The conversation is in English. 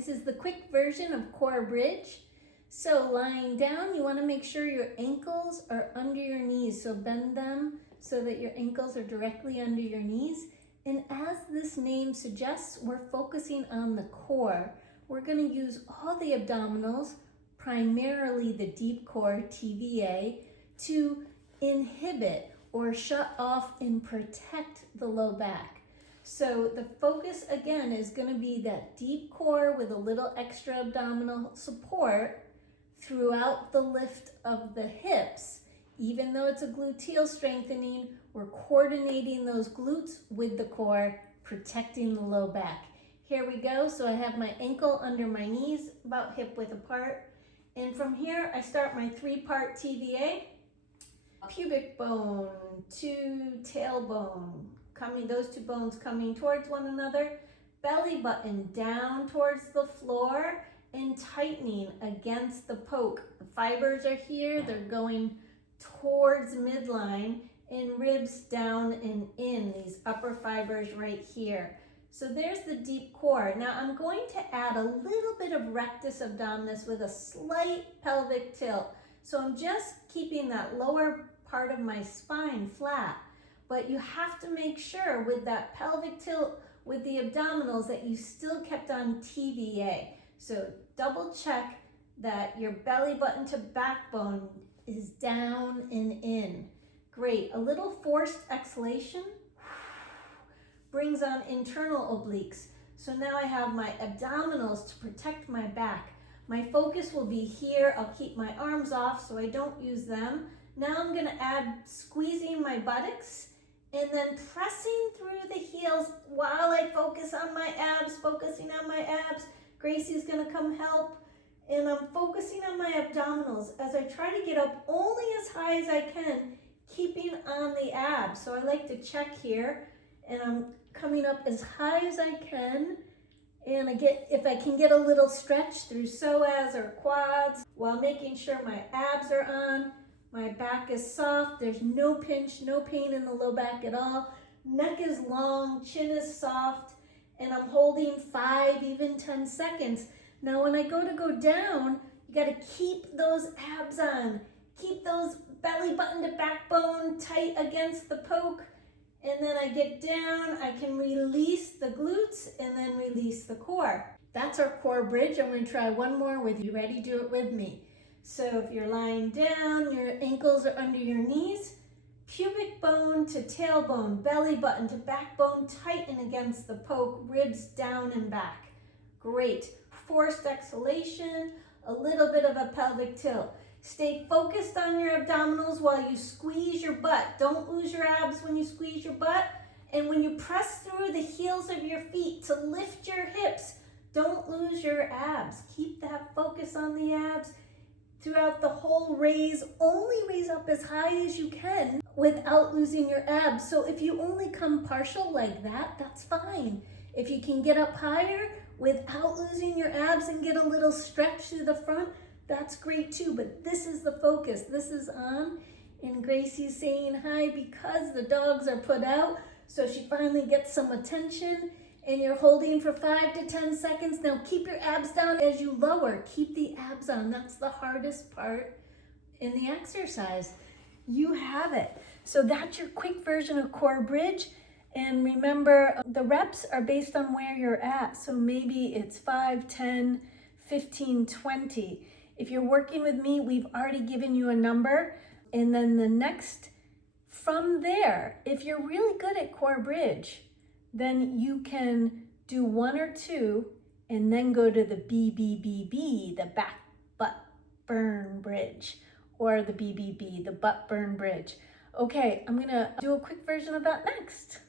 This is the quick version of core bridge. So lying down, you want to make sure your ankles are under your knees. So bend them so that your ankles are directly under your knees. And as this name suggests, we're focusing on the core. We're going to use all the abdominals, primarily the deep core, TVA, to inhibit or shut off and protect the low back. So the focus again is going to be that deep core with a little extra abdominal support throughout the lift of the hips. Even though it's a gluteal strengthening, we're coordinating those glutes with the core, protecting the low back. Here we go. So I have my ankle under my knees, about hip width apart. And from here, I start my 3-part TVA. Pubic bone to tailbone, those two bones coming towards one another. Belly button down towards the floor and tightening against the poke. The fibers are here, they're going towards midline, and ribs down and in, these upper fibers right here. So there's the deep core. Now I'm going to add a little bit of rectus abdominis with a slight pelvic tilt. So I'm just keeping that lower part of my spine flat, but you have to make sure with that pelvic tilt with the abdominals that you still kept on TVA. So double check that your belly button to backbone is down and in. Great. A little forced exhalation brings on internal obliques. So now I have my abdominals to protect my back. My focus will be here. I'll keep my arms off so I don't use them. Now I'm going to add squeezing my buttocks and then pressing through the heels while I focus on my abs, focusing on my abs. Gracie's going to come help. And I'm focusing on my abdominals as I try to get up only as high as I can, keeping on the abs. So I like to check here, and I'm coming up as high as I can. And if I can get a little stretch through psoas or quads while making sure my abs are on. My back is soft. There's no pinch, no pain in the low back at all. Neck is long, chin is soft, and I'm holding 5, even 10 seconds. Now when I go down, you got to keep those abs on. Keep those belly button to backbone tight against the poke. And then I get down, I can release the glutes and then release the core. That's our core bridge. I'm going to try one more with you. Ready? Do it with me. So if you're lying down, your ankles are under your knees, pubic bone to tailbone, belly button to backbone, tighten against the poke, ribs down and back. Great. Forced exhalation, a little bit of a pelvic tilt. Stay focused on your abdominals while you squeeze your butt. Don't lose your abs when you squeeze your butt. And when you press through the heels of your feet to lift your hips, don't lose your abs. Keep that focus on the abs throughout the whole raise. Only raise up as high as you can without losing your abs. So if you only come partial like that, that's fine. If you can get up higher without losing your abs and get a little stretch through the front, that's great too. But this is the focus. This is on. And Gracie's saying hi because the dogs are put out. So she finally gets some attention. And you're holding for 5 to 10 seconds. Now keep your abs down as you lower. Keep the abs on. That's the hardest part in the exercise. You have it. So that's your quick version of core bridge. And remember, the reps are based on where you're at. So maybe it's 5, 10, 15, 20. If you're working with me, we've already given you a number. And then the next, from there, if you're really good at core bridge, then you can do 1 or 2 and then go to the BBBB, the back butt burn bridge, or the BBB, the butt burn bridge. Okay, I'm gonna do a quick version of that next.